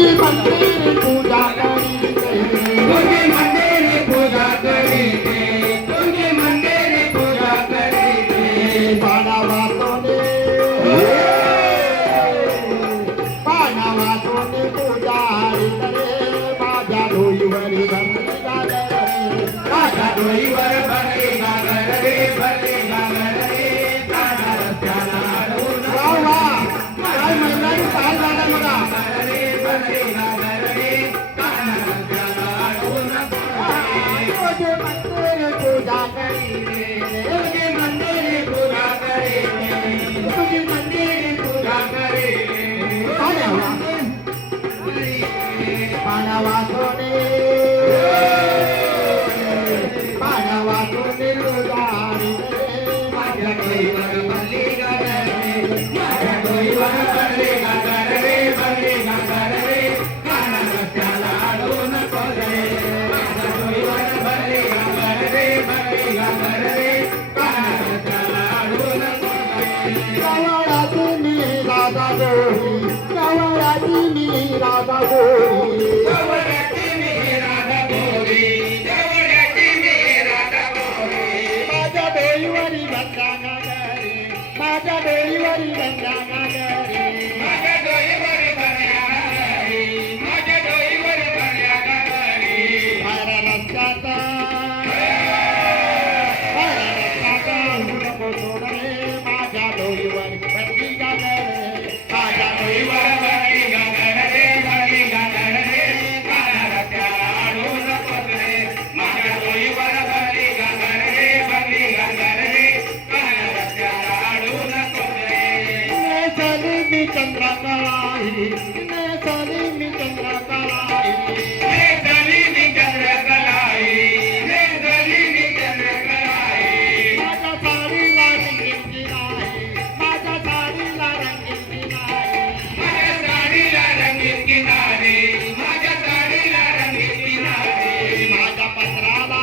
तुझी मंदिर पूजा करीते, तुझी मंदिर पूजा करीते, तुझी मंदिर पूजा करीते. पानावा तोने पूजा हरिते, माझ्या डोईवरी भरली गागर रे, माझ्या डोईवर भरली गागर रे, भरली गागर रे. काना रस्त्याला अडवून वा वा काय महिलांनी काय झालं बघा. भरली गागर रे, काना रस्त्याला अडवून तुझे मंदिर पूजा करीते, तुझी मंदिर पूजा करीते, तुझी मंदिर पूजा करीते. पानावा तोने पूजा हरिते, माझ्या डोईवर भरली गागर रे, माझ्या डोईवर भरली गागर रे, भरली गागर रे. काना रस्त्याला अडवून रे. माझ्या डोईवर भरली गागर रे, भरली गागर रे. काना रस्त्याला अडवून गवळाची मी राधा गोरी, गवळाची मी राधा गोरी, गवळ्याची मी राधा गोरी, गवळ्याची मी राधा गोरी. माझ्या डोईवरी गंगा गागरे, माझ्या डोईवरी गंगा गागरे, माझ्या डोईवर भरल्या गागरी, माझ्या डोईवर भरल्या गागरी. हर रस्त्याचा नको सोड रे, माझ्या डोईवर भरली गागरे, माझ्या डोईवर भरली गागर रे, भरली गागर रे. काना रस्त्याला अडवून रे. माझ्या डोईवर भरली गागर रे, भरली गागर रे. काना रस्त्याला अडवून रे. नेसली मी चंद्रकलाई, नेसली मी चंद्रकलाई, हे झाली मी चंद्रकलाई, हे झाली मी चंद्रकलाई. माझ्या साडीला रंगीत नाही, माझ्या साडीला रंगीत नाही, माझ्या साडीला रंगीत किनारे, माझ्या साडीला रंगीत किनारे. माझ्या पत्राला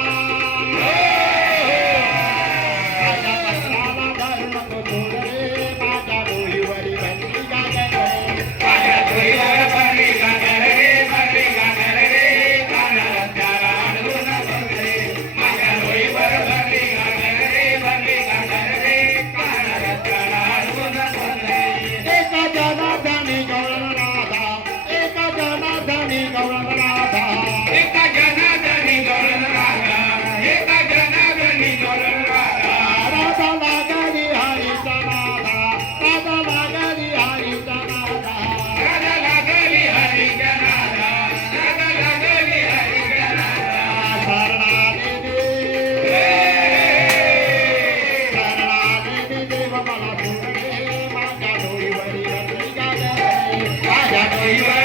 धर नको सोड रे, माझ्या डोईवरी भरली गागर, माझ्या डोईवर भरली गागर रे, भरली गागर रे. काना रस्त्याला अडवून रे. माझ्या डोईवर भरली गागर रे, भरली गागर रे. काना रस्त्याला अडवून रे. एका जनार्दनी गौरव राधा, एका जनार्दनी गौरव राधा, एका जनार्दनी गौरव राधा, एका जनार्दनी गौरव राधा. राधा लागली हरीचा नादा, राधा लागली हरीचा नादा, राधा लागली हरी जनादा, राधा लागली हरी जनादा. शरणादेवी देव मला सोड रे, माझ्या डोईवरी भरली गागर, माझ्या डोईवरी